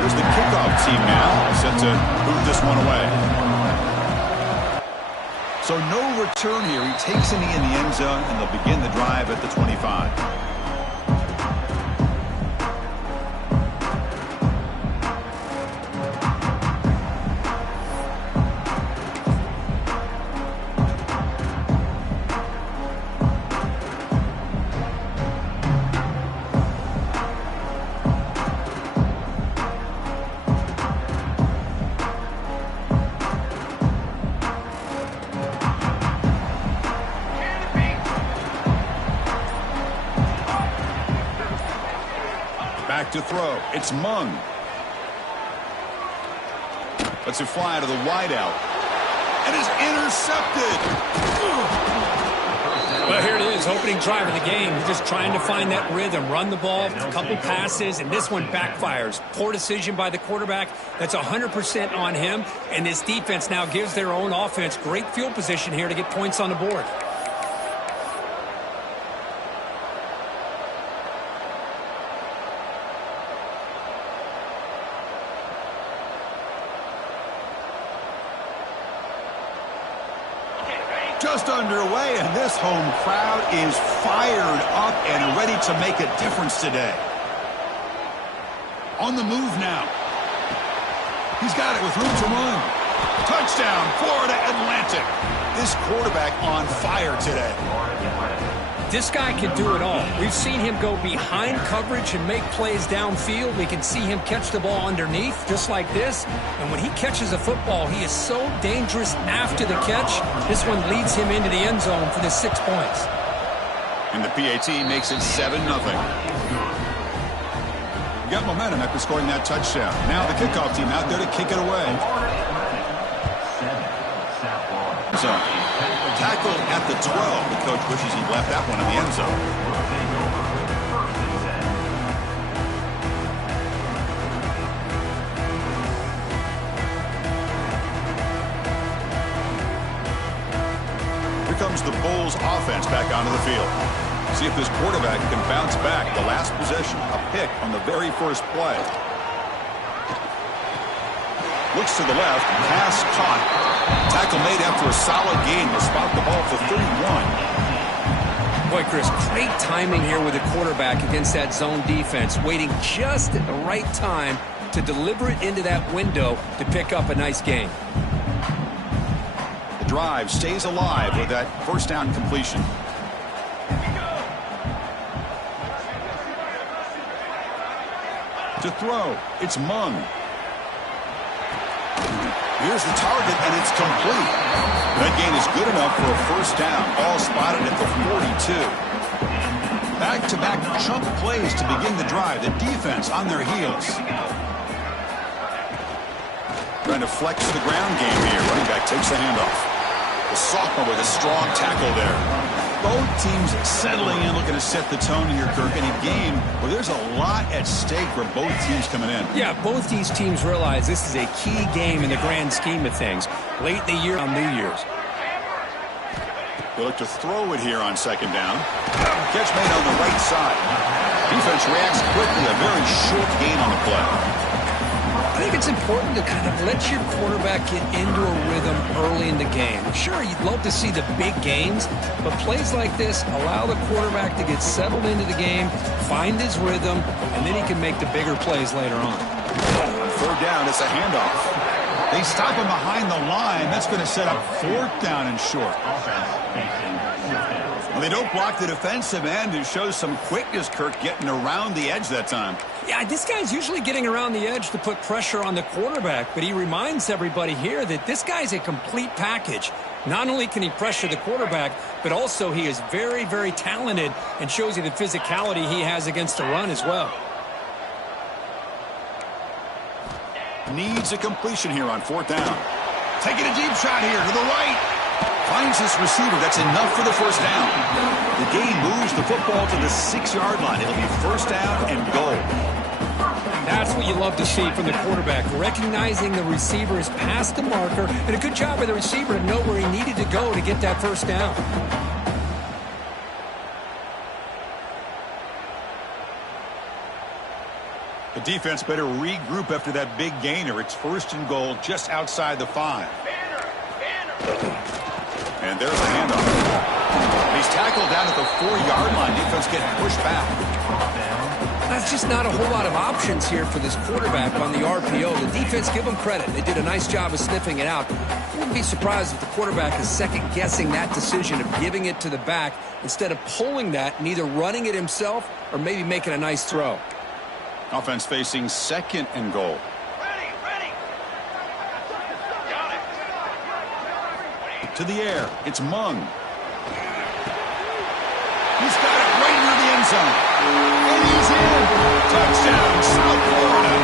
Here's the kickoff team now, set to boot this one away. So no return here. He takes a knee in the end zone, and they'll begin the drive at the 25. Back to throw. It's Mung. Lets it fly to the wideout. And is intercepted. Well, here it is, opening drive of the game. He's just trying to find that rhythm, run the ball, a couple passes, and this one backfires. Poor decision by the quarterback. That's 100% on him. And this defense now gives their own offense great field position here to get points on the board. Just underway, and this home crowd is fired up and ready to make a difference today. On the move now. He's got it with room to run. Touchdown, Florida Atlantic. This quarterback on fire today. This guy can do it all. We've seen him go behind coverage and make plays downfield. We can see him catch the ball underneath, just like this. And when he catches a football, he is so dangerous after the catch. This one leads him into the end zone for the 6 points. And the PAT makes it 7-0. Got momentum after scoring that touchdown. Now the kickoff team out there to kick it away. So, tackled at the 12. The coach wishes he left that one in the end zone. Here comes the Bulls offense back onto the field. See if this quarterback can bounce back. The last possession, a pick on the very first play. Looks to the left, pass caught. Tackle made after a solid gain. Will spot the ball for 31. Boy, Chris, great timing here with the quarterback against that zone defense, waiting just at the right time to deliver it into that window to pick up a nice gain. The drive stays alive with that first down completion. To throw, it's Mung. Here's the target, and it's complete. That gain is good enough for a first down. All spotted at the 42. Back-to-back chunk plays to begin the drive. The defense on their heels. Trying to flex the ground game here. Running back takes the handoff. The sophomore with a strong tackle there. Both teams settling in, looking to set the tone here, Kirk, in a game where there's a lot at stake for both teams coming in. Yeah, both these teams realize this is a key game in the grand scheme of things. Late in the year on New Year's. They look to throw it here on second down. Catch made on the right side. Defense reacts quickly. A very short gain on the play. I think it's important to kind of let your quarterback get into a rhythm early in the game. Sure, you'd love to see the big gains, but plays like this allow the quarterback to get settled into the game, find his rhythm, and then he can make the bigger plays later on. Third down, it's a handoff. They stop him behind the line. That's going to set up fourth down and short. Well, they don't block the defensive end. It shows some quickness, Kirk, getting around the edge that time. Yeah, this guy's usually getting around the edge to put pressure on the quarterback, but he reminds everybody here that this guy's a complete package. Not only can he pressure the quarterback, but also he is very, very talented and shows you the physicality he has against the run as well. Needs a completion here on fourth down. Taking a deep shot here to the right. Finds this receiver. That's enough for the first down. The game moves the football to the 6-yard line. It'll be first down and goal. That's what you love to see from the quarterback, recognizing the receiver is past the marker, and a good job by the receiver to know where he needed to go to get that first down. The defense better regroup after that big gainer. It's 1st and goal just outside the 5. And there's a handoff. He's tackled down at the 4-yard line. Defense getting pushed back. That's just not a whole lot of options here for this quarterback on the RPO. The defense, give them credit. They did a nice job of sniffing it out. I wouldn't be surprised if the quarterback is second-guessing that decision of giving it to the back instead of pulling that and either running it himself or maybe making a nice throw. Offense facing 2nd and goal. To the air. It's Mung. He's got it right near the end zone. And he's in. Touchdown, South Florida.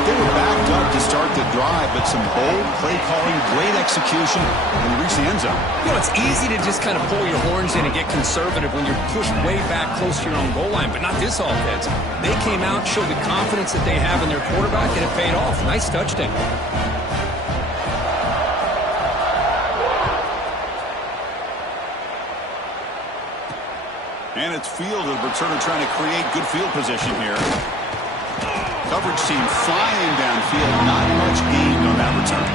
They were backed up to start the drive, but some bold play calling, great execution, and they reached the end zone. You know, it's easy to just kind of pull your horns in and get conservative when you're pushed way back close to your own goal line, but not this offense. They came out, showed the confidence that they have in their quarterback, and it paid off. Nice touchdown. And it's field, the returner trying to create good field position here. Coverage team flying downfield, not much gained on that return.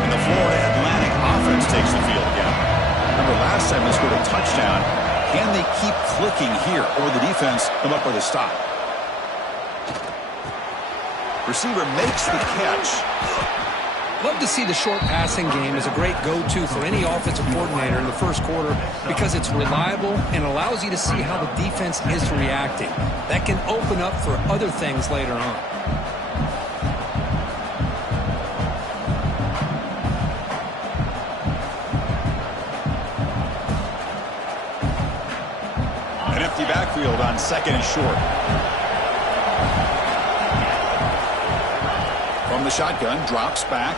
And the Florida Atlantic offense takes the field again. Remember last time they scored a touchdown. Can they keep clicking here, or the defense come up with a stop? Receiver makes the catch. Love to see the short passing game as a great go-to for any offensive coordinator in the first quarter because it's reliable and allows you to see how the defense is reacting. That can open up for other things later on. Backfield on 2nd and short. From the shotgun, drops back.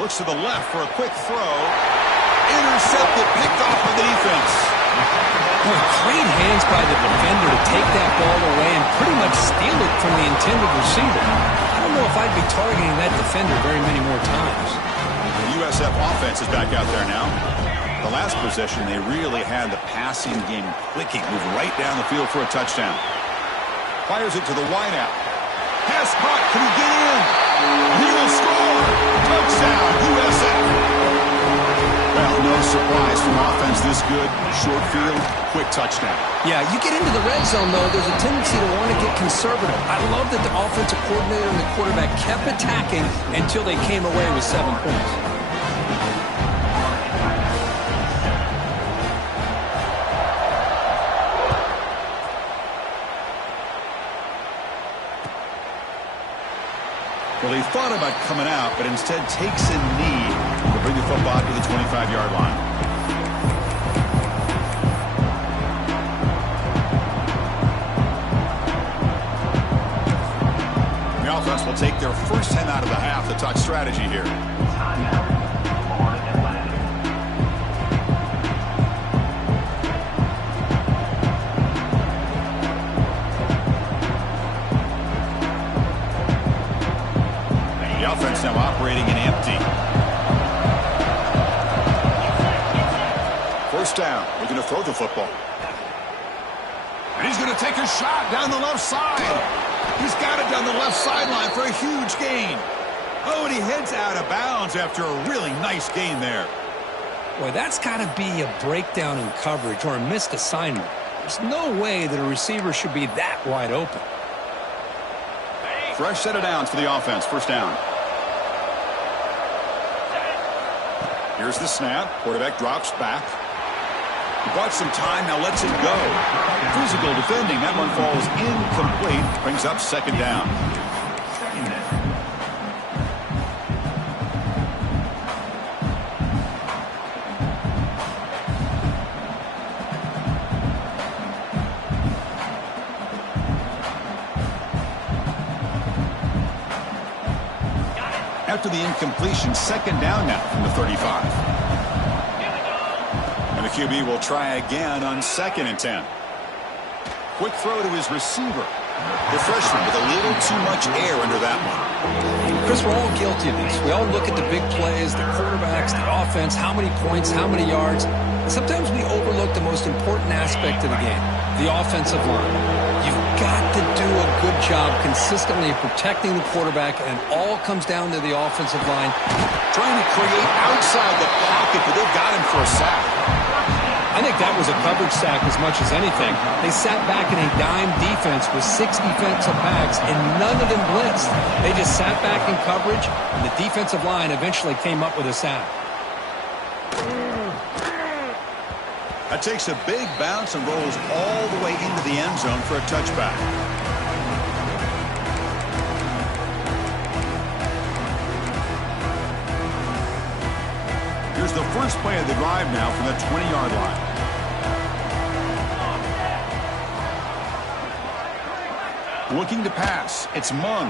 Looks to the left for a quick throw. Intercepted, picked off by the defense. Boy, great hands by the defender to take that ball away and pretty much steal it from the intended receiver. I don't know if I'd be targeting that defender very many more times. The USF offense is back out there now. The last possession, they really had the passing game clicking. Moved right down the field for a touchdown. Fires it to the wideout. Pass caught. Can he get in? He will score. Touchdown, USF. Well, no surprise from offense this good. Short field, quick touchdown. Yeah, you get into the red zone, though, there's a tendency to want to get conservative. I love that the offensive coordinator and the quarterback kept attacking until they came away with 7 points. Well, he thought about coming out, but instead takes a knee to bring the football to the 25-yard line. The offense will take their first 10 out of the half to talk strategy here. Offense now operating in empty. First down. We're going to throw the football. And he's going to take a shot down the left side. He's got it down the left sideline for a huge gain. Oh, and he heads out of bounds after a really nice gain there. Boy, that's got to be a breakdown in coverage or a missed assignment. There's no way that a receiver should be that wide open. Fresh set of downs for the offense. First down. Here's the snap. Quarterback drops back. He bought some time, now lets it go. Physical defending. That one falls incomplete. Brings up 2nd down. After the incompletion, 2nd down now from the 35. And the QB will try again on 2nd and 10. Quick throw to his receiver. The freshman with a little too much air under that one. Chris, we're all guilty of this. We all look at the big plays, the quarterbacks, the offense, how many points, how many yards. And sometimes we overlook the most important aspect of the game, the offensive line. You've got to do a good job consistently of protecting the quarterback, and it all comes down to the offensive line. Trying to create outside the pocket, but they've got him for a sack. I think that was a coverage sack as much as anything. They sat back in a dime defense with 6 defensive backs, and none of them blitzed. They just sat back in coverage, and the defensive line eventually came up with a sack. That takes a big bounce and rolls all the way into the end zone for a touchback. Here's the first play of the drive now from the 20-yard line. Looking to pass. It's Mung.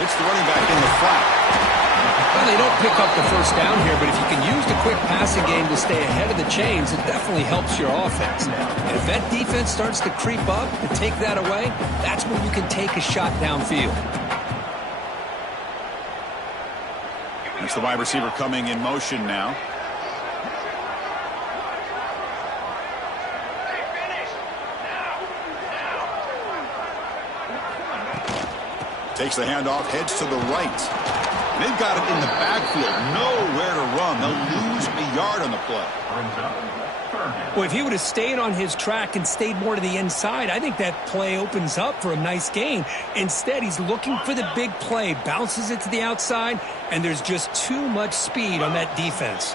It's the running back in the flat. Well, they don't pick up the first down here, but if you can use the quick passing game to stay ahead of the chains, it definitely helps your offense. And if that defense starts to creep up and take that away, that's when you can take a shot downfield. That's the wide receiver coming in motion now. Takes the handoff, heads to the right. They've got him in the backfield, nowhere to run. They'll lose a yard on the play. Well, if he would have stayed on his track and stayed more to the inside, I think that play opens up for a nice gain. Instead, he's looking for the big play, bounces it to the outside, and there's just too much speed on that defense.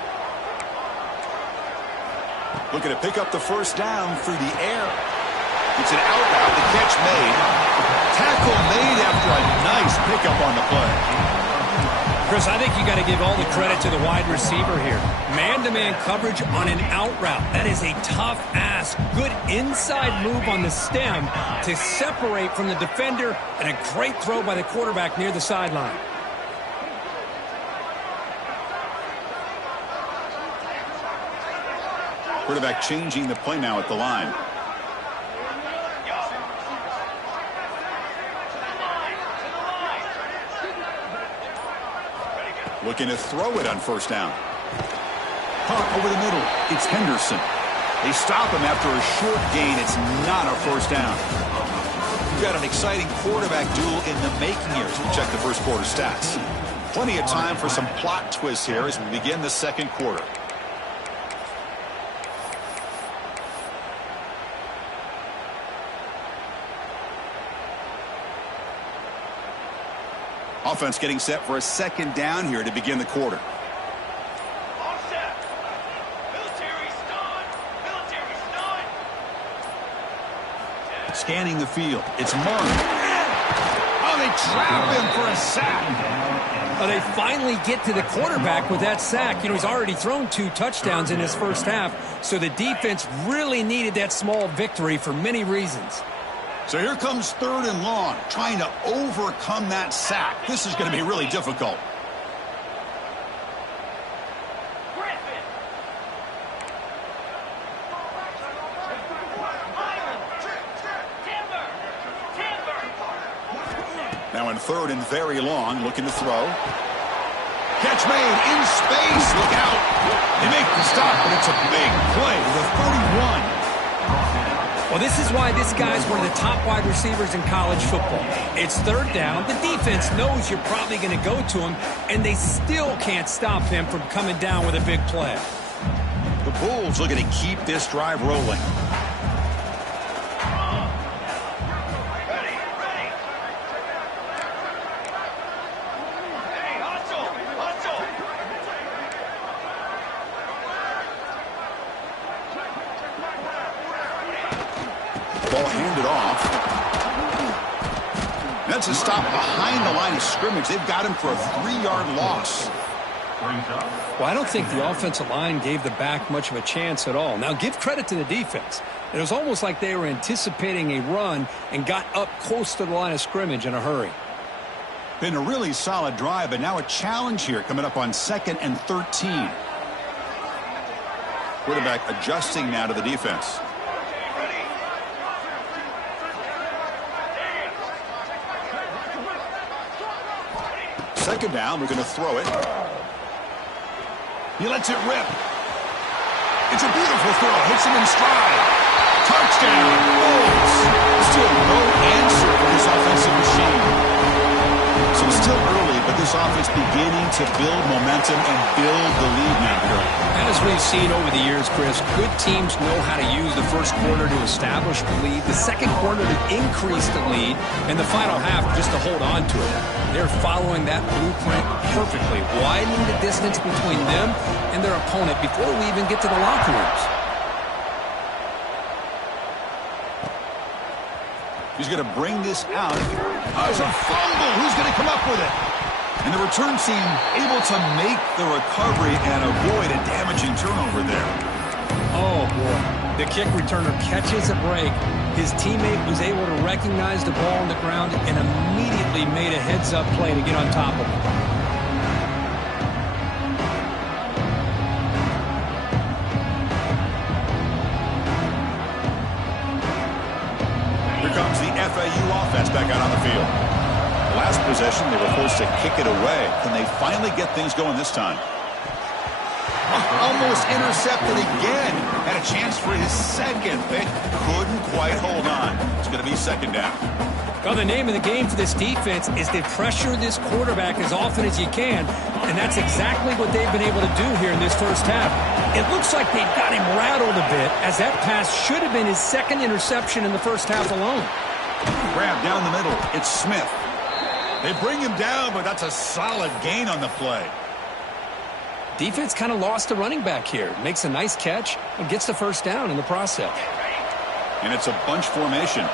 Looking to pick up the first down through the air. It's an out route, the catch made. Tackle made after a nice pickup on the play. Chris, I think you got to give all the credit to the wide receiver here. Man-to-man coverage on an out route. That is a tough ask. Good inside move on the stem to separate from the defender, and a great throw by the quarterback near the sideline. Quarterback changing the play now at the line. Looking to throw it on first down. Pop over the middle. It's Henderson. They stop him after a short gain. It's not a first down. We've got an exciting quarterback duel in the making here as we check the first quarter stats. Plenty of time for some plot twists here as we begin the second quarter. Offense getting set for a second down here to begin the quarter. Scanning the field. It's Mung. Oh, they trap him for a sack. Oh, they finally get to the quarterback with that sack. You know, he's already thrown 2 touchdowns in his first half, so the defense really needed that small victory for many reasons. So here comes 3rd and long, trying to overcome that sack. This is going to be really difficult. Now in 3rd and very long, looking to throw. Catch made in space. Look out. They make the stop, but it's a big play to the 31. Well, this is why this guy's one of the top wide receivers in college football. It's 3rd down. The defense knows you're probably going to go to him, and they still can't stop him from coming down with a big play. The Bulls looking to keep this drive rolling. Ball handed off. That's a stop behind the line of scrimmage. They've got him for a 3-yard loss. Well, I don't think the offensive line gave the back much of a chance at all. Now, give credit to the defense. It was almost like they were anticipating a run and got up close to the line of scrimmage in a hurry. Been a really solid drive, but now a challenge here coming up on 2nd and 13. Quarterback adjusting now to the defense. Second down, we're going to throw it. He lets it rip. It's a beautiful throw. Hits him in stride. Touchdown. Bulls. Still no answer for this offensive machine. So it's still early, but this offense beginning to build momentum and build the lead now here. As we've seen over the years, Chris, good teams know how to use the first quarter to establish the lead, the second quarter to increase the lead, and the final half just to hold on to it. They're following that blueprint perfectly, widening the distance between them and their opponent before we even get to the locker rooms. He's going to bring this out. There's a fumble. Who's going to come up with it? And the return team able to make the recovery and avoid a damaging turnover there. Oh, boy. The kick returner catches a break. His teammate was able to recognize the ball on the ground and immediately made a heads-up play to get on top of it. Here comes the FAU offense back out on the field. Last possession, they were forced to kick it away. Can they finally get things going this time? Almost intercepted again. Had a chance for his second pick. Couldn't quite hold on. It's going to be second down. Well, the name of the game for this defense is to pressure this quarterback as often as you can, and that's exactly what they've been able to do here in this first half. It looks like they've got him rattled a bit, as that pass should have been his second interception in the first half alone. Grab down the middle. It's Smith. They bring him down, but that's a solid gain on the play. Defense kind of lost the running back here. Makes a nice catch and gets the first down in the process. And it's a bunch formation.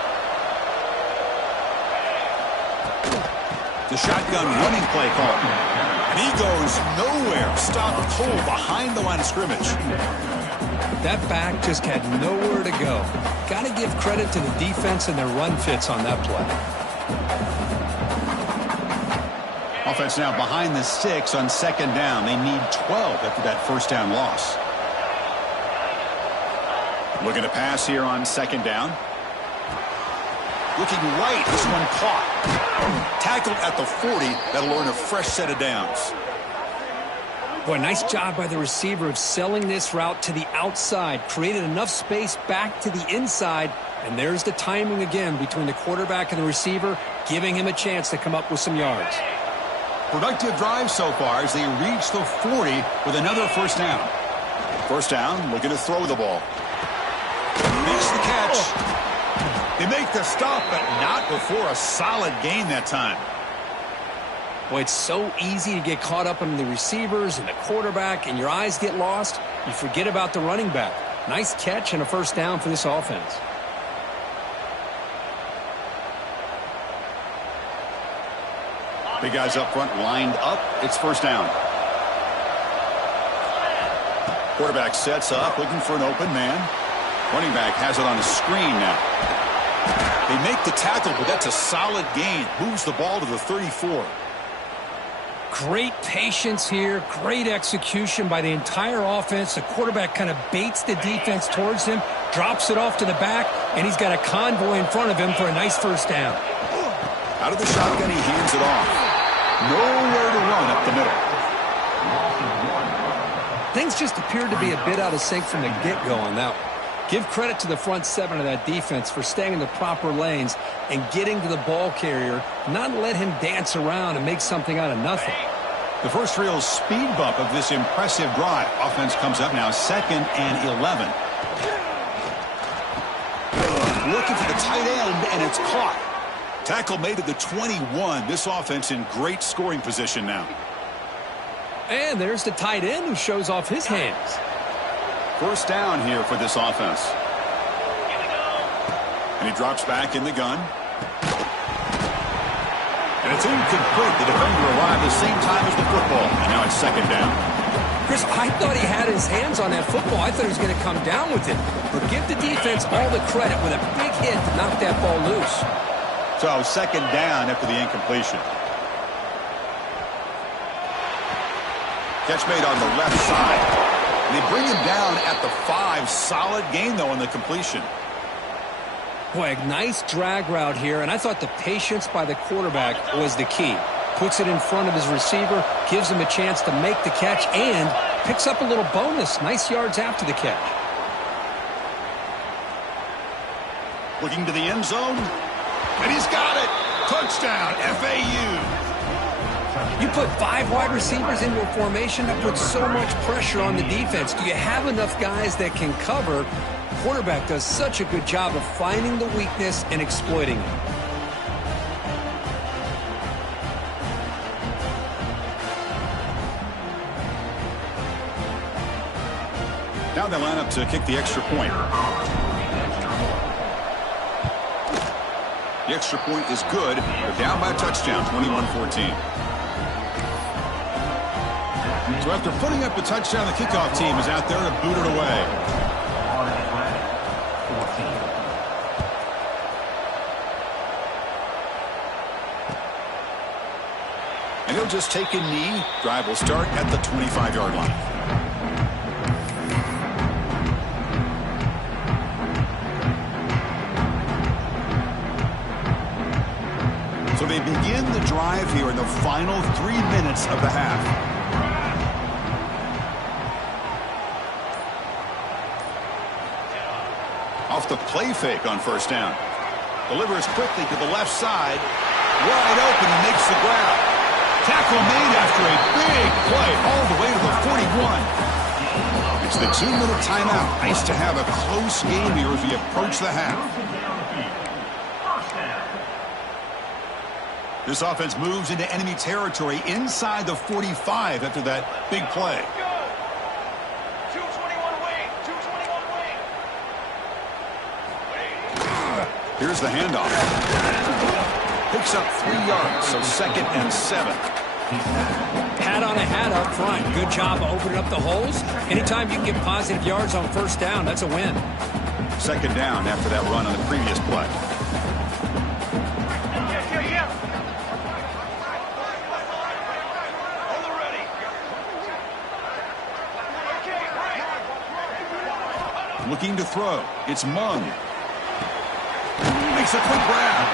The shotgun running play call. And he goes nowhere. Stopped cold behind the line of scrimmage. That back just had nowhere to go. Got to give credit to the defense and their run fits on that play. Offense now behind the 6 on second down. They need 12 after that first down loss. Looking to pass here on second down. Looking right. This one caught. Tackled at the 40. That'll earn a fresh set of downs. Boy, nice job by the receiver of selling this route to the outside. Created enough space back to the inside. And there's the timing again between the quarterback and the receiver, giving him a chance to come up with some yards. Productive drive so far as they reach the 40 with another first down. First down, looking to throw the ball. Makes the catch. They make the stop, but not before a solid gain that time. Boy, it's so easy to get caught up in the receivers and the quarterback, and your eyes get lost. You forget about the running back. Nice catch and a first down for this offense. Big guys up front lined up. It's first down. Quarterback sets up, looking for an open man. Running back has it on a screen now. They make the tackle, but that's a solid gain. Moves the ball to the 34. Great patience here. Great execution by the entire offense. The quarterback kind of baits the defense towards him, drops it off to the back, and he's got a convoy in front of him for a nice first down. Out of the shotgun, he hands it off. Nowhere to run up the middle. Things just appeared to be a bit out of sync from the get-go on that one. Give credit to the front seven of that defense for staying in the proper lanes and getting to the ball carrier, not let him dance around and make something out of nothing. The first real speed bump of this impressive drive. Offense comes up now, 2nd and 11. Looking for the tight end, and it's caught. Tackle made at the 21. This offense in great scoring position now. And there's the tight end who shows off his hands. First down here for this offense. And he drops back in the gun. And it's incomplete. The defender arrived the same time as the football. And now it's second down. Chris, I thought he had his hands on that football. I thought he was going to come down with it. But give the defense all the credit with a big hit to knock that ball loose. So second down after the incompletion. Catch made on the left side. And they bring him down at the 5. Solid gain, though, on the completion. Boy, a nice drag route here, and I thought the patience by the quarterback was the key. Puts it in front of his receiver, gives him a chance to make the catch, and picks up a little bonus. Nice yards after the catch. Looking to the end zone, and he's got it. Touchdown, FAU. You put 5 wide receivers into a formation that puts so much pressure on the defense. Do you have enough guys that can cover? Quarterback does such a good job of finding the weakness and exploiting it. Now they line up to kick the extra point. The extra point is good. They're down by a touchdown, 21-14. So after putting up a touchdown, the kickoff team is out there to boot it away. And he'll just take a knee. Drive will start at the 25-yard line. So they begin the drive here in the final 3 minutes of the half. Off the play fake on first down. Delivers quickly to the left side. Wide open, he makes the grab. Tackle made after a big play all the way to the 41. It's the 2-minute timeout. Nice to have a close game here as we approach the half. This offense moves into enemy territory inside the 45 after that big play. Here's the handoff. Picks up 3 yards, so 2nd and 7. Hat on a hat up front. Good job of opening up the holes. Anytime you can get positive yards on first down, that's a win. 2nd down after that run on the previous play. Looking to throw. It's Mung. Makes a quick grab.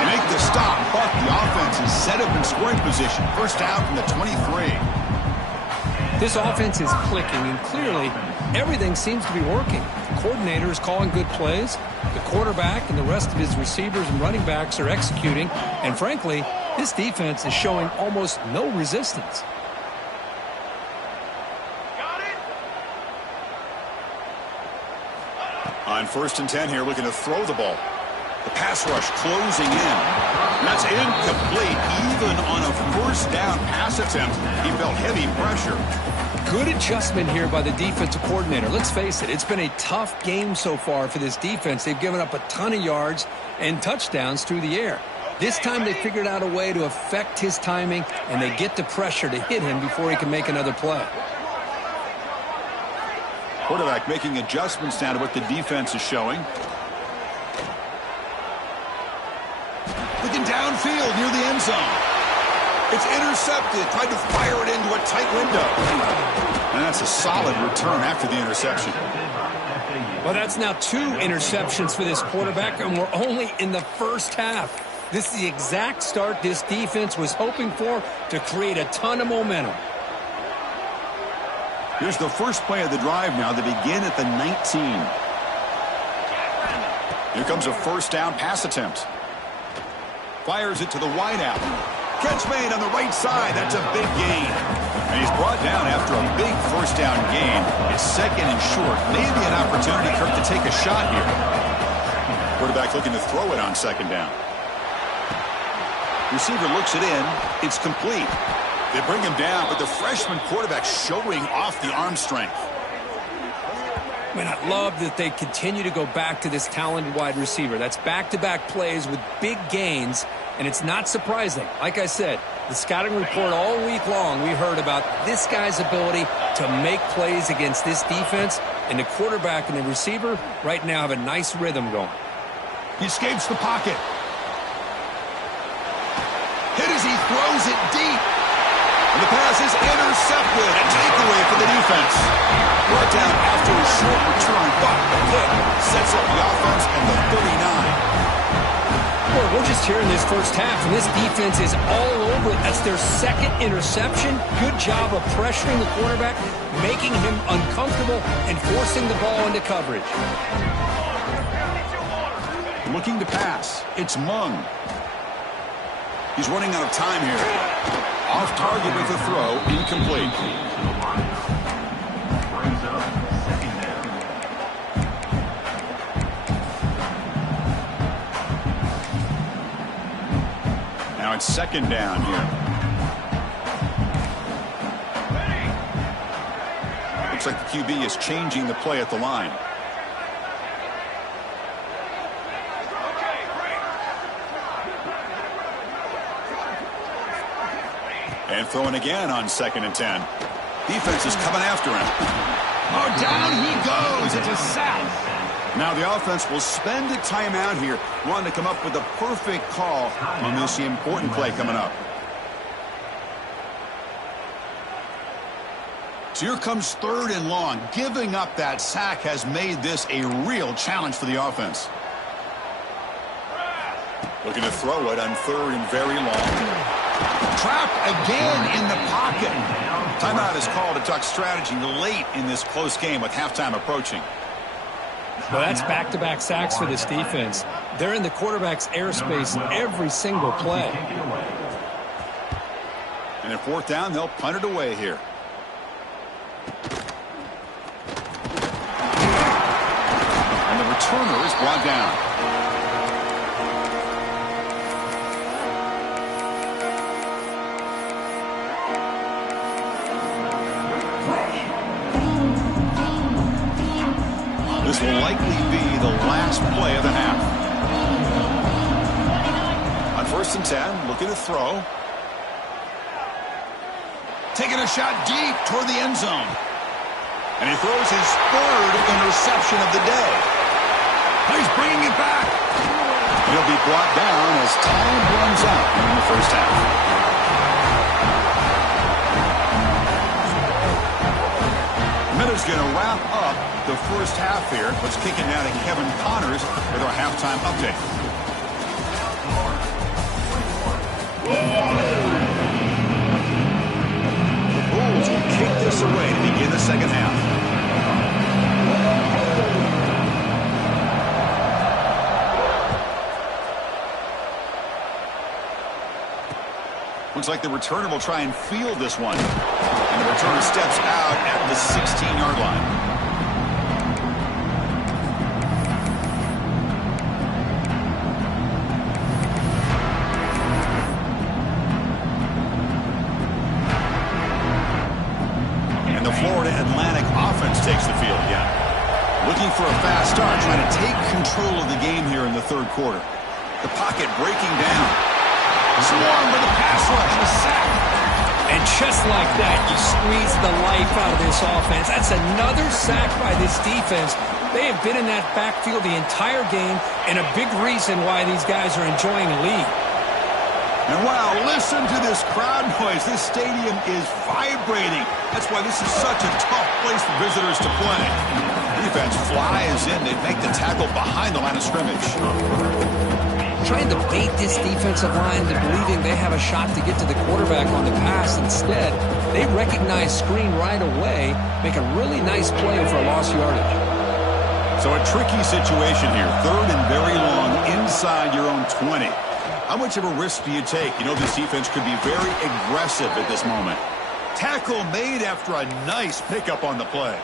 They make the stop, but the offense is set up in scoring position. First down from the 23. This offense is clicking, and clearly everything seems to be working. The coordinator is calling good plays. The quarterback and the rest of his receivers and running backs are executing. And frankly, this defense is showing almost no resistance. On 1st and 10 here, looking to throw the ball. The pass rush closing in. That's incomplete. Even on a first down pass attempt, he felt heavy pressure. Good adjustment here by the defensive coordinator. Let's face it, it's been a tough game so far for this defense. They've given up a ton of yards and touchdowns through the air. This time they figured out a way to affect his timing, and they get the pressure to hit him before he can make another play. Quarterback making adjustments now to what the defense is showing. Looking downfield near the end zone. It's intercepted. Tried to fire it into a tight window. And that's a solid return after the interception. Well, that's now 2 interceptions for this quarterback, and we're only in the first half. This is the exact start this defense was hoping for to create a ton of momentum. Here's the first play of the drive now. They begin at the 19. Here comes a first down pass attempt. Fires it to the wideout. Catch made on the right side. That's a big gain. And he's brought down after a big first down gain. It's 2nd and short. Maybe an opportunity, Kirk, to take a shot here. Quarterback looking to throw it on 2nd down. Receiver looks it in. It's complete. They bring him down, but the freshman quarterback showing off the arm strength. Man, I love that they continue to go back to this talented wide receiver. That's back-to-back plays with big gains, and it's not surprising. Like I said, the scouting report all week long, we heard about this guy's ability to make plays against this defense, and the quarterback and the receiver right now have a nice rhythm going. He escapes the pocket. Hit as he throws it deep. And the pass is intercepted. A takeaway for the defense. Brought down after a short return, but the hit sets up the offense and the 39. Boy, we're just here in this first half, and this defense is all over it. That's their second interception. Good job of pressuring the quarterback, making him uncomfortable, and forcing the ball into coverage. Looking to pass. It's Mung. He's running out of time here. Off target with the throw, incomplete. Now it's second down here. Looks like the QB is changing the play at the line. And throwing again on 2nd and 10. Defense is coming after him. Oh, down he goes. It's a sack. Now the offense will spend a timeout here, wanting to come up with the perfect call on this important play coming up. So here comes 3rd and long. Giving up that sack has made this a real challenge for the offense. Looking to throw it on 3rd and very long. Trapped again in the pocket. Timeout is called to talk strategy late in this close game with halftime approaching. Well, that's back-to-back sacks for this defense. They're in the quarterback's airspace every single play. And at 4th down, they'll punt it away here. And the returner is brought down. This will likely be the last play of the half. On 1st and 10, looking to throw. Taking a shot deep toward the end zone. And he throws his 3rd interception of the day. He's bringing it back. He'll be brought down as time runs out in the first half. Minute's going to wrap up the first half here. Let's kick it down to Kevin Connors with our halftime update. The Bulls will kick this away to begin the second half. Looks like the returner will try and field this one. And the returner steps out at the 16-yard line. And the Florida Atlantic offense takes the field again. Looking for a fast start, trying to take control of the game here in the 3rd quarter. The pocket breaking down. Swarmed by the pass rush, a sack. And just like that, you squeeze the life out of this offense. That's another sack by this defense. They have been in that backfield the entire game, and a big reason why these guys are enjoying a lead. And wow, listen to this crowd noise. This stadium is vibrating. That's why this is such a tough place for visitors to play. Defense flies in. They make the tackle behind the line of scrimmage. Trying to bait this defensive line to believing they have a shot to get to the quarterback on the pass. Instead, they recognize screen right away, make a really nice play for a lost yardage. So a tricky situation here. 3rd and very long inside your own 20. How much of a risk do you take? You know this defense could be very aggressive at this moment. Tackle made after a nice pickup on the play.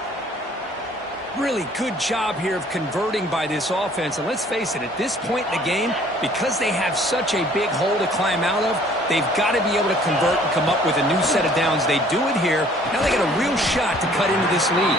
Really good job here of converting by this offense. And let's face it, at this point in the game, because they have such a big hole to climb out of, they've got to be able to convert and come up with a new set of downs. They do it here. Now they got a real shot to cut into this lead.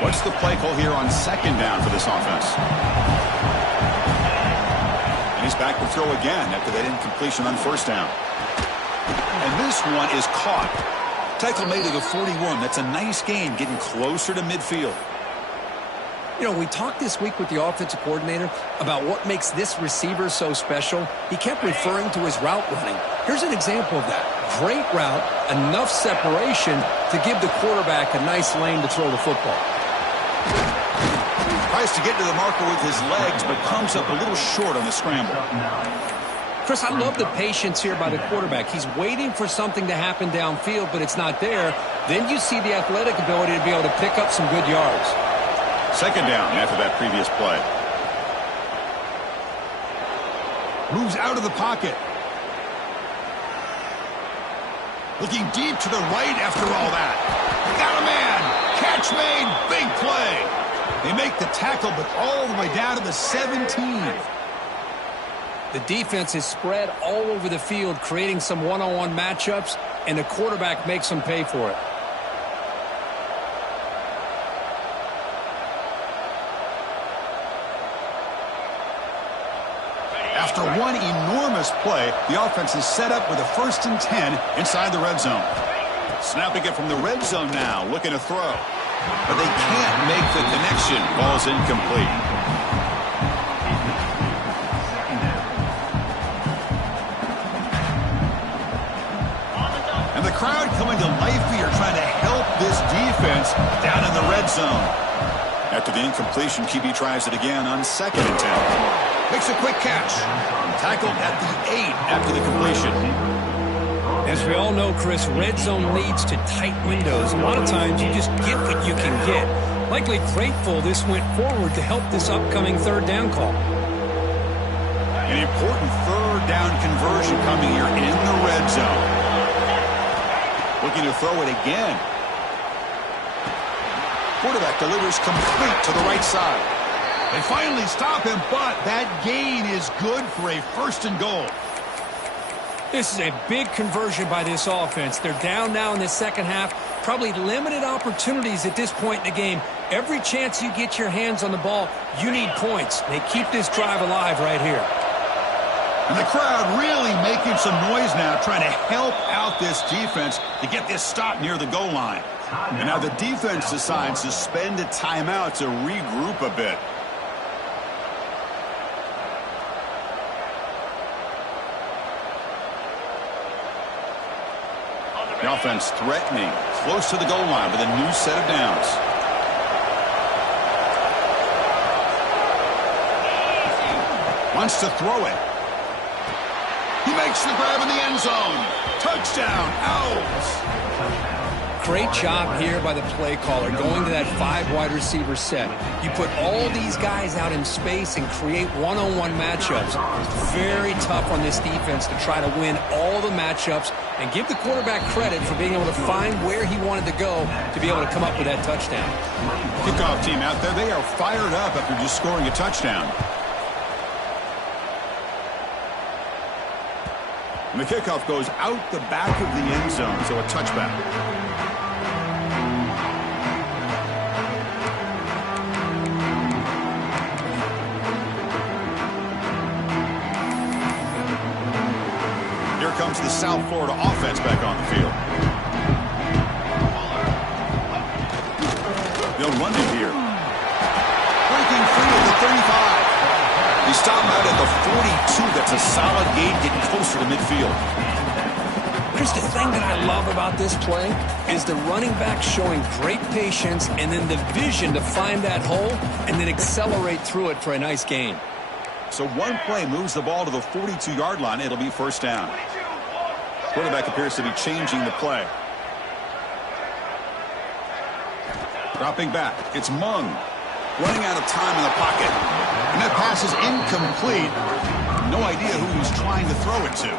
What's the play call here on 2nd down for this offense? And he's back to throw again after that incompletion on 1st down. And this one is caught. Tackle made to the 41. That's a nice gain, getting closer to midfield. You know, we talked this week with the offensive coordinator about what makes this receiver so special. He kept referring to his route running. Here's an example of that. Great route, enough separation to give the quarterback a nice lane to throw the football. Tries to get to the marker with his legs, but comes up a little short on the scramble. Chris, I love the patience here by the quarterback. He's waiting for something to happen downfield, but it's not there. Then you see the athletic ability to be able to pick up some good yards. Second down after that previous play. Moves out of the pocket. Looking deep to the right after all that. Got a man. Catch made. Big play. They make the tackle, but all the way down to the 17. The defense is spread all over the field, creating some one-on-one matchups, and the quarterback makes them pay for it. After one enormous play, the offense is set up with a 1st and 10 inside the red zone. Snapping it from the red zone now, looking to throw. But they can't make the connection. Ball's incomplete. And the crowd coming to life here, trying to help this defense down in the red zone. After the incompletion, QB tries it again on 2nd and 10. Makes a quick catch. Tackled at the 8 after the completion. As we all know, Chris, red zone leads to tight windows. A lot of times you just get what you can get. Likely grateful this went forward to help this upcoming 3rd down call. An important 3rd down conversion coming here in the red zone. Looking to throw it again. Quarterback delivers complete to the right side. They finally stop him, but that gain is good for a 1st and goal. This is a big conversion by this offense. They're down now in the second half. Probably limited opportunities at this point in the game. Every chance you get your hands on the ball, you need points. They keep this drive alive right here. And the crowd really making some noise now, trying to help out this defense to get this stop near the goal line. And now the defense decides to spend a timeout to regroup a bit. The offense threatening, close to the goal line with a new set of downs. Wants to throw it. He makes the grab in the end zone. Touchdown, out. Great job here by the play caller, going to that 5 wide receiver set. You put all these guys out in space and create one-on-one matchups. Very tough on this defense to try to win all the matchups and give the quarterback credit for being able to find where he wanted to go to be able to come up with that touchdown. Kickoff team out there, they are fired up after just scoring a touchdown. And the kickoff goes out the back of the end zone, so a touchback. Here comes the South Florida offense back on the field. They'll run it here. Breaking free at the 35. They stop him out at the 42. That's a solid gain, getting closer to midfield. Chris, the thing that I love about this play is the running back showing great patience and then the vision to find that hole and then accelerate through it for a nice gain. So one play moves the ball to the 42-yard line. It'll be 1st down. Quarterback appears to be changing the play. Dropping back. It's Mung. Running out of time in the pocket. And that pass is incomplete. No idea who he's trying to throw it to.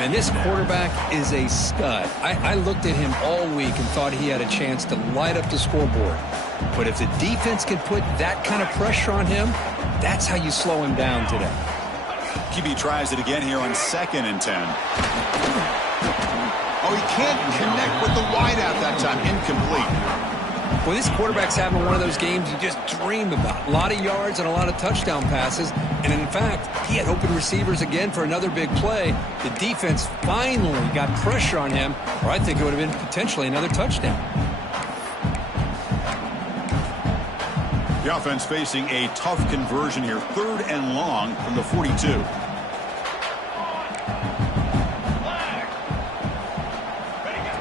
And this quarterback is a stud. I looked at him all week and thought he had a chance to light up the scoreboard. But if the defense can put that kind of pressure on him, that's how you slow him down today. QB tries it again here on 2nd and 10. Oh, he can't connect with the wideout that time. Incomplete. Well, this quarterback's having one of those games you just dream about. A lot of yards and a lot of touchdown passes. And in fact, he had open receivers again for another big play. The defense finally got pressure on him, or I think it would have been potentially another touchdown. The offense facing a tough conversion here. 3rd and long from the 42.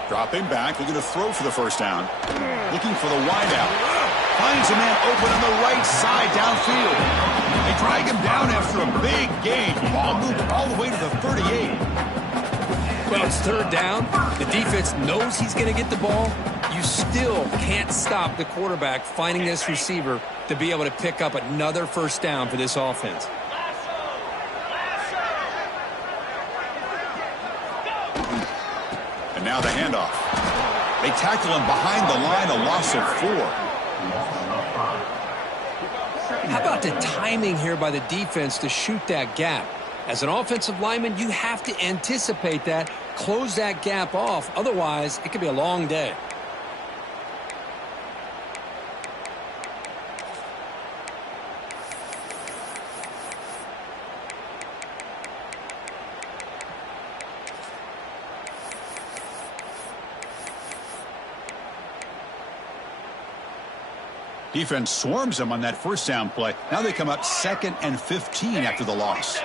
Dropping back, looking to throw for the first down. Looking for the wideout. Finds a man open on the right side downfield. They drag him down after a big gain. Ball moved all the way to the 38. Well, it's 3rd down. The defense knows he's going to get the ball. You still can't stop the quarterback finding this receiver to be able to pick up another first down for this offense. And now the handoff. They tackle him behind the line, a loss of 4. How about the timing here by the defense to shoot that gap? As an offensive lineman, you have to anticipate that, close that gap off. Otherwise, it could be a long day. Defense swarms him on that first down play. Now they come up 2nd and 15 after the loss.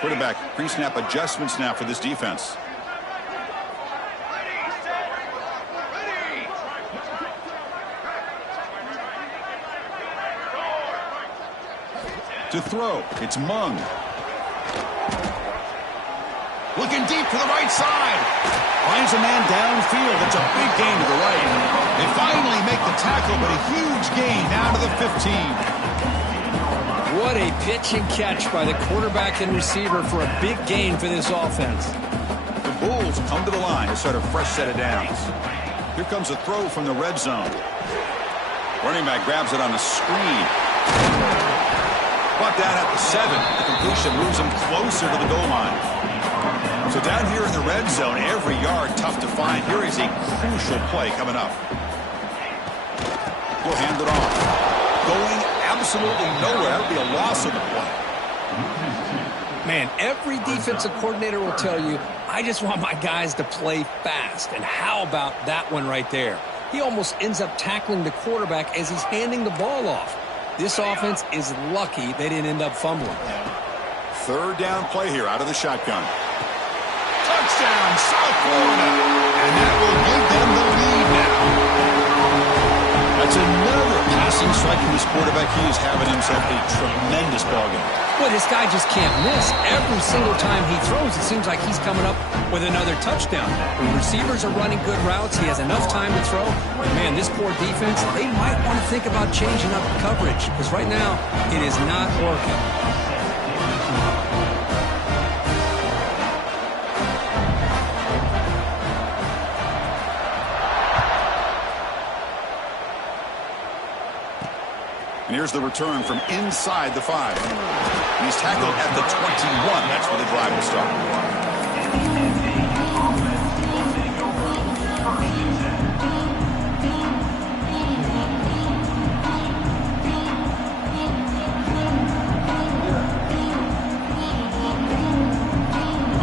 Quarterback pre-snap adjustments now for this defense. To throw, it's Mung. Looking deep to the right side. Finds a man downfield. It's a big gain to the right. They finally make the tackle, but a huge gain down to the 15. What a pitch and catch by the quarterback and receiver for a big gain for this offense. The Bulls come to the line to start a fresh set of downs. Here comes a throw from the red zone. Running back grabs it on the screen. Brought down at the 7. The completion moves him closer to the goal line. So down here in the red zone, every yard tough to find. Here is a crucial play coming up. He'll hand it off. Going absolutely nowhere. That'll be a loss of the play. Man, every defensive coordinator will tell you, I just want my guys to play fast. And how about that one right there? He almost ends up tackling the quarterback as he's handing the ball off. This offense is lucky they didn't end up fumbling. 3rd down play here out of the shotgun. Touchdown, South Florida. And that will give them the lead now. That's another passing strike from this quarterback. He is having himself a tremendous ballgame. Well, this guy just can't miss. Every single time he throws, it seems like he's coming up with another touchdown. When receivers are running good routes, he has enough time to throw. And man, this poor defense, they might want to think about changing up coverage because right now it is not working. And here's the return from inside the 5. And he's tackled at the 21. That's where the drive will start.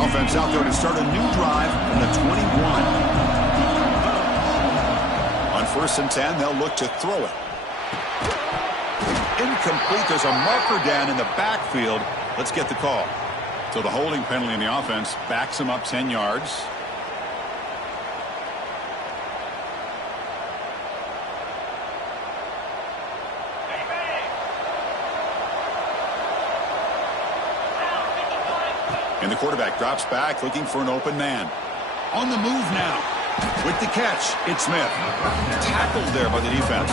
Offense out there to start a new drive from the 21. On 1st and 10, they'll look to throw it. Incomplete. There's a marker down in the backfield. Let's get the call. So the holding penalty in the offense backs him up 10 yards. And the quarterback drops back looking for an open man. On the move now. With the catch, it's Smith. Tackled there by the defense.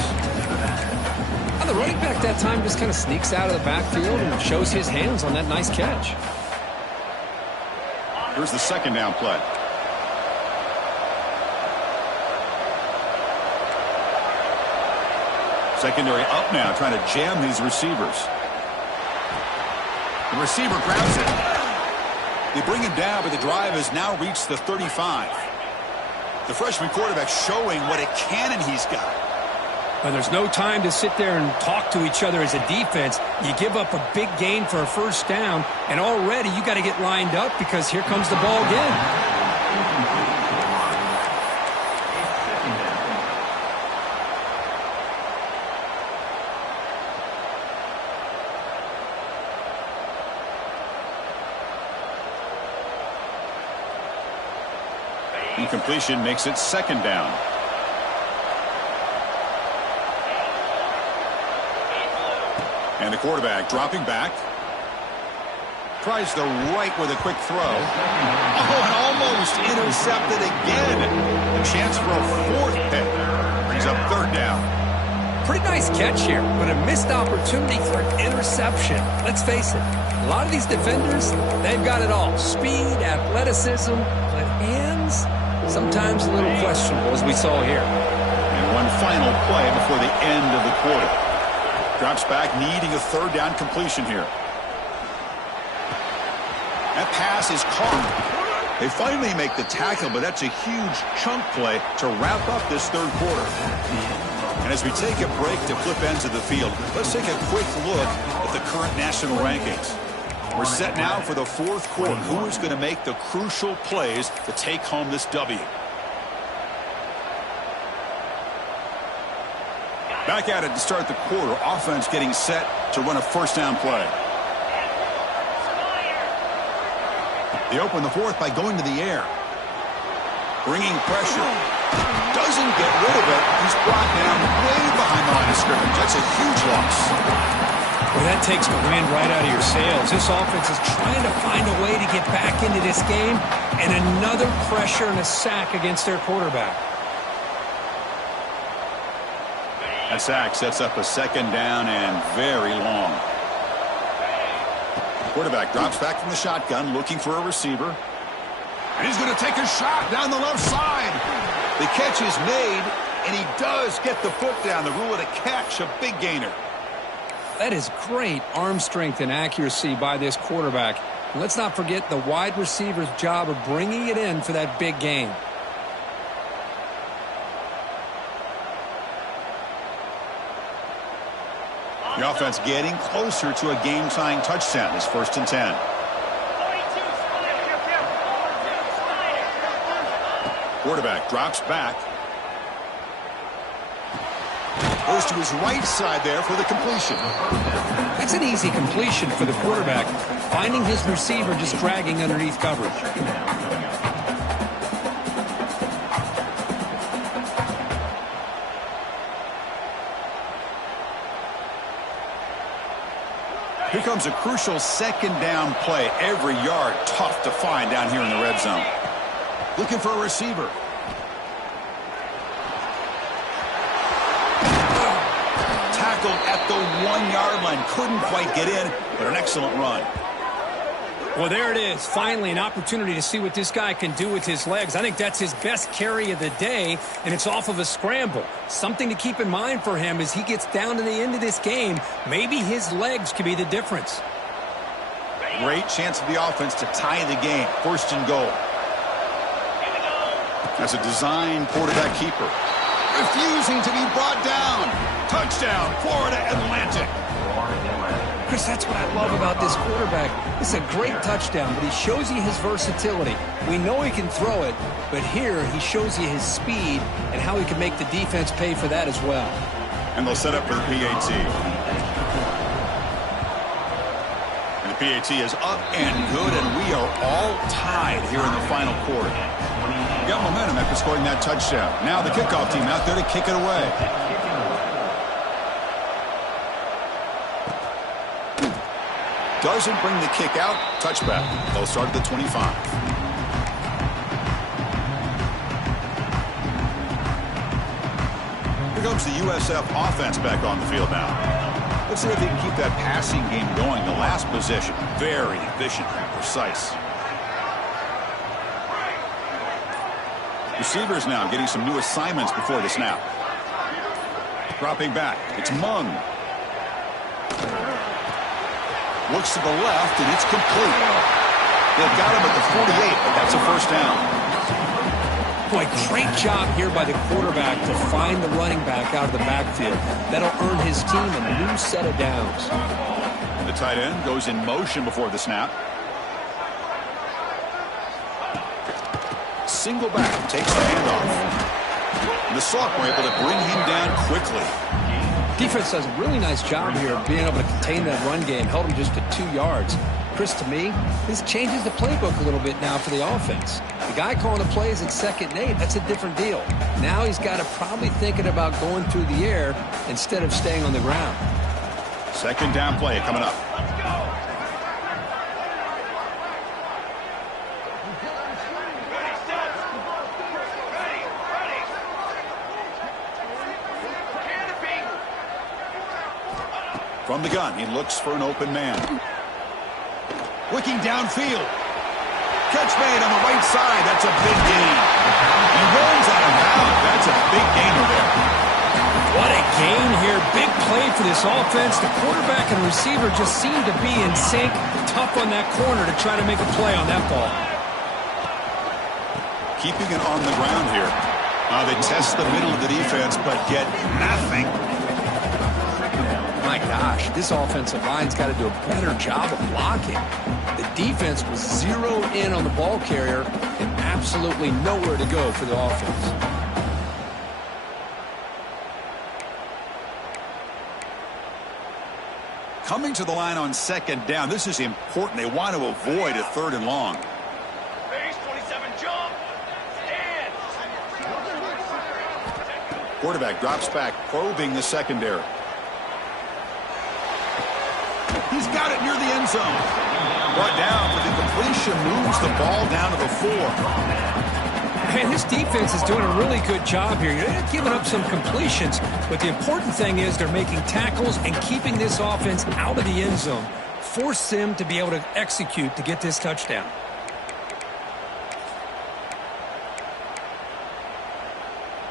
The running back that time just kind of sneaks out of the backfield and shows his hands on that nice catch. Here's the 2nd down play. Secondary up now, trying to jam these receivers. The receiver grabs it. They bring him down, but the drive has now reached the 35. The freshman quarterback showing what a cannon he's got. Well, there's no time to sit there and talk to each other as a defense. You give up a big gain for a first down, and already you got to get lined up because here comes the ball again. Incompletion makes it second down. And the quarterback dropping back. Tries the right with a quick throw. Oh, and almost intercepted again. A chance for a fourth pick. Brings up third down. Pretty nice catch here, but a missed opportunity for an interception. Let's face it, a lot of these defenders, they've got it all. Speed, athleticism, but hands, sometimes a little questionable, as we saw here. And one final play before the end of the quarter. Drops back, needing a third down completion here. That pass is caught. They finally make the tackle, but that's a huge chunk play to wrap up this third quarter. And as we take a break to flip ends of the field, let's take a quick look at the current national rankings. We're set now for the fourth quarter. Who is going to make the crucial plays to take home this W? Back at it to start the quarter. Offense getting set to run a first down play. They open the fourth by going to the air. Bringing pressure. Doesn't get rid of it. He's brought down way behind the line of scrimmage. That's a huge loss. Well, that takes the wind right out of your sails. This offense is trying to find a way to get back into this game, and another pressure and a sack against their quarterback. That sack sets up a second down and very long. Quarterback drops back from the shotgun, looking for a receiver. And he's going to take a shot down the left side. The catch is made, and he does get the foot down. The rule of the catch, a big gainer. That is great arm strength and accuracy by this quarterback. And let's not forget the wide receiver's job of bringing it in for that big gain. The offense getting closer to a game-tying touchdown. It's 1st and 10. Quarterback drops back. Goes to his right side there for the completion. That's an easy completion for the quarterback. Finding his receiver just dragging underneath coverage. Here comes a crucial second down play. Every yard tough to find down here in the red zone. Looking for a receiver. Tackled at the 1-yard line. Couldn't quite get in, but an excellent run. Well, there it is. Finally, an opportunity to see what this guy can do with his legs. I think that's his best carry of the day, and it's off of a scramble. Something to keep in mind for him as he gets down to the end of this game. Maybe his legs could be the difference. Great chance for the offense to tie the game. 1st and goal. As a design quarterback keeper. Refusing to be brought down. Touchdown, Florida Atlantic. Chris, that's what I love about this quarterback. It's a great touchdown, but he shows you his versatility. We know he can throw it, but here he shows you his speed and how he can make the defense pay for that as well. And they'll set up for the PAT. And the PAT is up and good, and we are all tied here in the final quarter. We got momentum after scoring that touchdown. Now the kickoff team out there to kick it away. Doesn't bring the kick out. Touchback. They'll start at the 25. Here comes the USF offense back on the field now. Let's see if they can keep that passing game going. The last possession, very efficient and precise. Receivers now getting some new assignments before the snap. Dropping back. It's Mung. Looks to the left, and it's complete. They've got him at the 48, but that's a first down. Boy, great job here by the quarterback to find the running back out of the backfield. That'll earn his team a new set of downs. The tight end goes in motion before the snap. Single back, takes the handoff. And the sophomore able to bring him down quickly. Defense does a really nice job here of being able to contain that run game, held him just to 2 yards. Chris, to me, this changes the playbook a little bit now for the offense. The guy calling the plays at 2nd and 8, that's a different deal. Now he's got to probably thinking about going through the air instead of staying on the ground. 2nd down play coming up. From the gun, he looks for an open man. Looking downfield. Catch made on the right side. That's a big gain. He rolls out of bounds. That's a big gainer there. What a gain here. Big play for this offense. The quarterback and receiver just seem to be in sync. Tough on that corner to try to make a play on that ball. Keeping it on the ground here. They test the middle of the defense, but get nothing. My gosh, this offensive line's got to do a better job of blocking. The defense was zeroed in on the ball carrier and absolutely nowhere to go for the offense. Coming to the line on 2nd down, this is important. They want to avoid a 3rd and long. Base 27 jump. Stand. Quarterback drops back, probing the secondary. He's got it near the end zone. Brought down for the completion, moves the ball down to the 4. Man, this defense is doing a really good job here. They're giving up some completions, but the important thing is they're making tackles and keeping this offense out of the end zone. Force them to be able to execute to get this touchdown.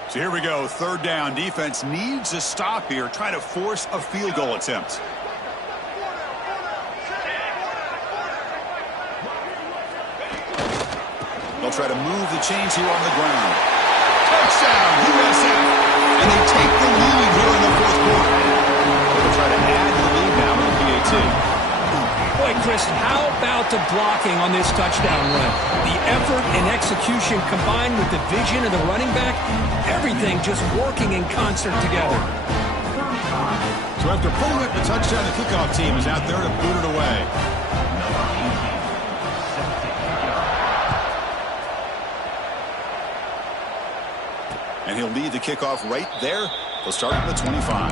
So here we go, 3rd down. Defense needs a stop here, try to force a field goal attempt. They'll try to move the chains here on the ground. Touchdown, USF. And they take the lead here in the 4th quarter. They'll try to add the lead now with the PAT. Boy, Chris, how about the blocking on this touchdown run? The effort and execution combined with the vision of the running back, everything just working in concert together. So after pulling up the touchdown, the kickoff team is out there to boot it away. And he'll lead the kickoff right there. They'll start at the 25.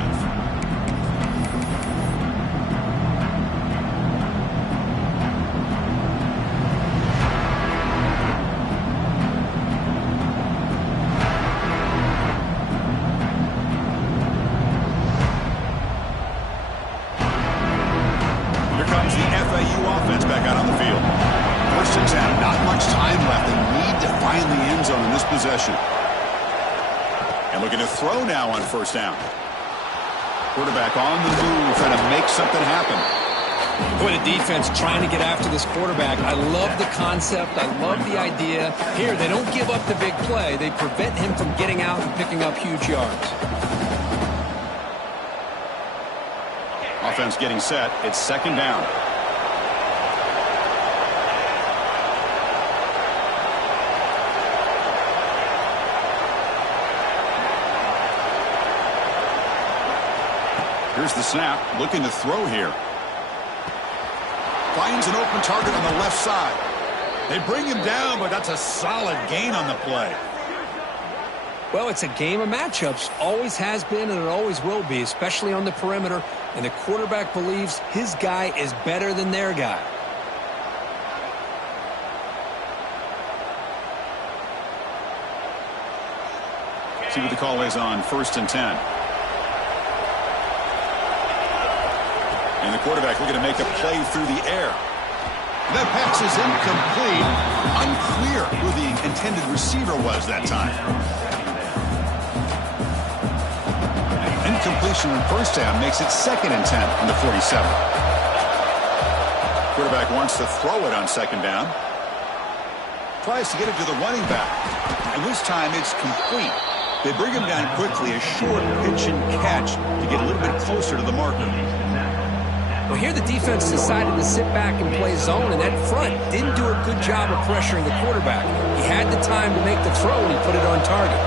Here comes the FAU offense back out on the field. 1st and 10. Not much time left. They need to find the end zone in this possession. And looking to throw now on 1st down. Quarterback on the move, trying to make something happen. Boy, the defense trying to get after this quarterback. I love the concept. I love the idea. Here, they don't give up the big play. They prevent him from getting out and picking up huge yards. Offense getting set. It's 2nd down. Here's the snap, looking to throw here. Finds an open target on the left side. They bring him down, but that's a solid gain on the play. Well, it's a game of matchups. Always has been and it always will be, especially on the perimeter. And the quarterback believes his guy is better than their guy. See what the call is on 1st and 10. And the quarterback looking to make a play through the air. That pass is incomplete. Unclear who the intended receiver was that time. Incompletion on 1st down makes it 2nd and 10 from the 47. Quarterback wants to throw it on 2nd down. Tries to get it to the running back. And this time it's complete. They bring him down quickly, a short pitch and catch to get a little bit closer to the marker. Well, here the defense decided to sit back and play zone, and that front didn't do a good job of pressuring the quarterback. He had the time to make the throw, and he put it on target.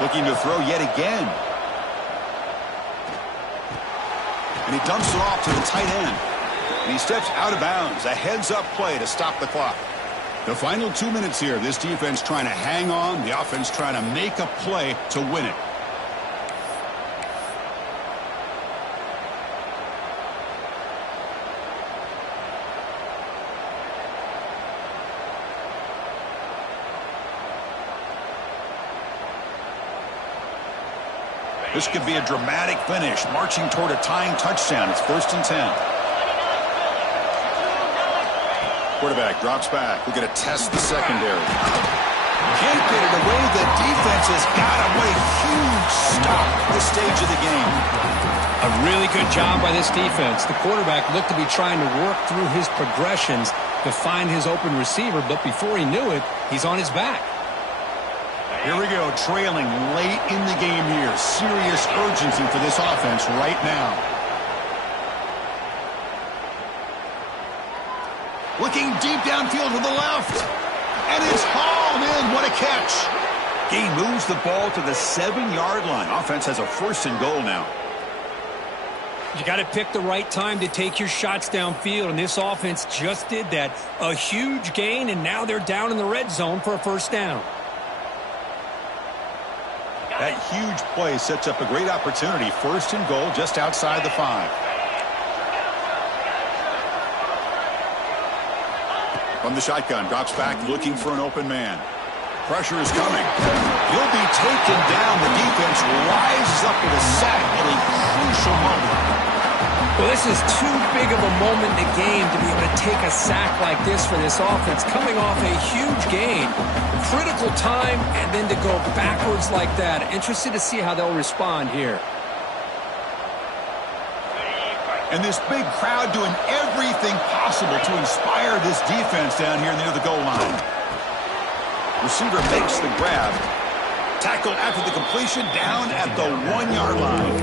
Looking to throw yet again. And he dumps it off to the tight end. And he steps out of bounds. A heads-up play to stop the clock. The final 2 minutes here. This defense trying to hang on. The offense trying to make a play to win it. This could be a dramatic finish, marching toward a tying touchdown. It's 1st and 10. Quarterback drops back. We're going to test the secondary. Can't get it away. The defense has got him. What a huge stop at this stage of the game. A really good job by this defense. The quarterback looked to be trying to work through his progressions to find his open receiver, but before he knew it, he's on his back. Here we go, trailing late in the game here. Serious urgency for this offense right now. Looking deep downfield to the left. And it's hauled in. What a catch. He moves the ball to the 7-yard line. Offense has a 1st and goal now. You got to pick the right time to take your shots downfield, and this offense just did that. A huge gain, and now they're down in the red zone for a 1st down. That huge play sets up a great opportunity. 1st and goal just outside the 5. From the shotgun, drops back looking for an open man. Pressure is coming. He'll be taken down. The defense rises up with a sack at a crucial moment. Well, this is too big of a moment in the game to be able to take a sack like this for this offense. Coming off a huge gain, critical time, and then to go backwards like that. Interested to see how they'll respond here. And this big crowd doing everything possible to inspire this defense down here near the goal line. Receiver makes the grab. Tackle after the completion down at the 1-yard line.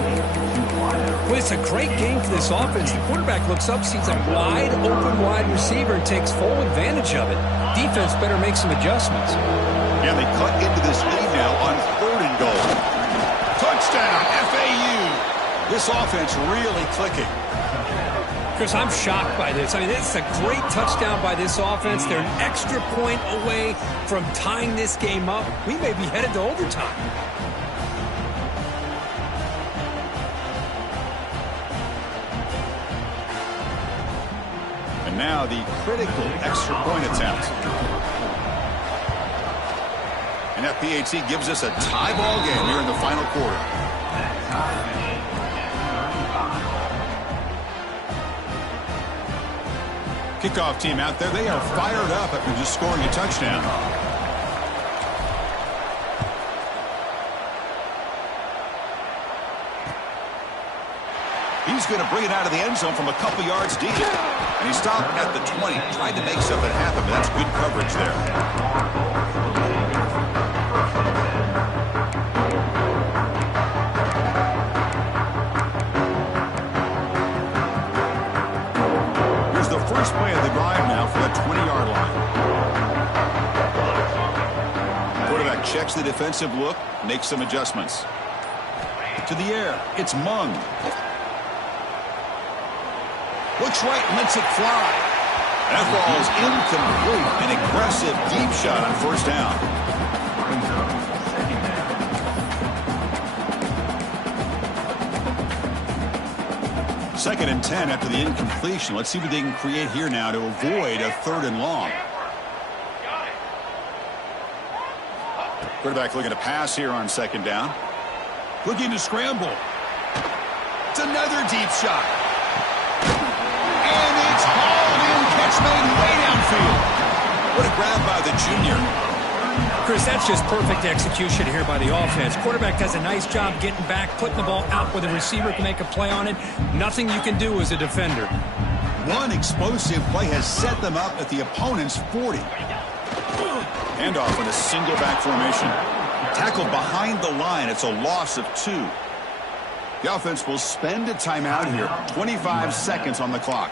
Well, it's a great game for this offense. The quarterback looks up, sees a wide receiver, and takes full advantage of it. Defense better make some adjustments. Yeah, they cut into this lead now on 3rd and goal. Touchdown, FAU. This offense really clicking. Chris, I'm shocked by this. I mean, it's a great touchdown by this offense. They're an extra point away from tying this game up. We may be headed to overtime. And now the critical extra point attempt. And that PAT gives us a tie ball game here in the final quarter. Kickoff team out there. They are fired up after just scoring a touchdown. He's going to bring it out of the end zone from a couple yards deep. And he stopped at the 20. Tried to make something happen, but that's good coverage there. First play of the drive now for that 20-yard line. Quarterback checks the defensive look, makes some adjustments. To the air, it's Mung. Looks right, lets it fly. That ball is incomplete. An aggressive deep shot on 1st down. 2nd and 10 after the incompletion. Let's see what they can create here now to avoid a 3rd and long. Quarterback looking to pass here on 2nd down. Looking to scramble. It's another deep shot. And it's hauled in. Catch made way downfield. What a grab by the junior. Chris, that's just perfect execution here by the offense. Quarterback does a nice job getting back, putting the ball out where the receiver can make a play on it. Nothing you can do as a defender. One explosive play has set them up at the opponent's 40. Handoff in a single back formation. Tackled behind the line. It's a loss of 2. The offense will spend a timeout here. 25 seconds on the clock.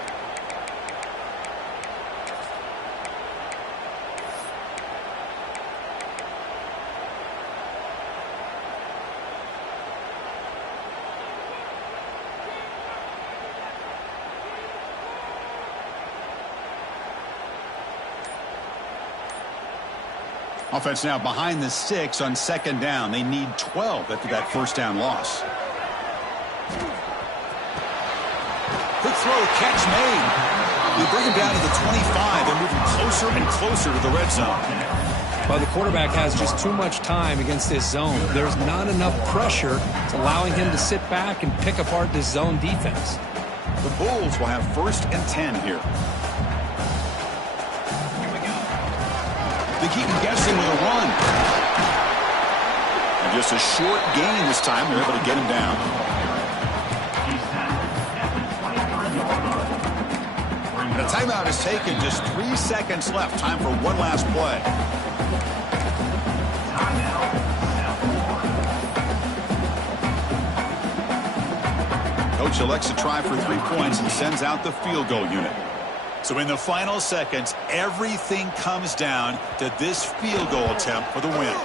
Offense now behind the 6 on 2nd down. They need 12 after that first down loss. Quick throw, catch made. They bring him down to the 25. They're moving closer and closer to the red zone. Well, the quarterback has just too much time against this zone. There's not enough pressure. It's allowing him to sit back and pick apart this zone defense. The Bulls will have 1st and 10 here. They keep him guessing with a run. And just a short gain this time. They're able to get him down. And a timeout is taken. Just 3 seconds left. Time for one last play. Coach elects to try for 3 points and sends out the field goal unit. So in the final seconds, everything comes down to this field goal attempt for the win.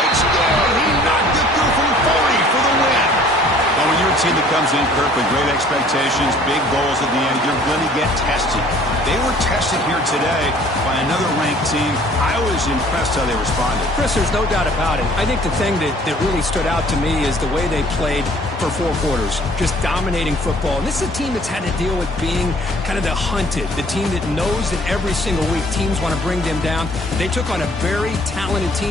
It's good. He knocked it through from 40 for the win. Well, when you're a team that comes in, Kirk, with great expectations, big goals at the end, you're going to get tested. They were tested here today by another ranked team. I was impressed how they responded. Chris, there's no doubt about it. I think the thing that really stood out to me is the way they played for 4 quarters, just dominating football. And this is a team that's had to deal with being kind of the hunted, the team that knows that every single week teams want to bring them down. They took on a very talented team.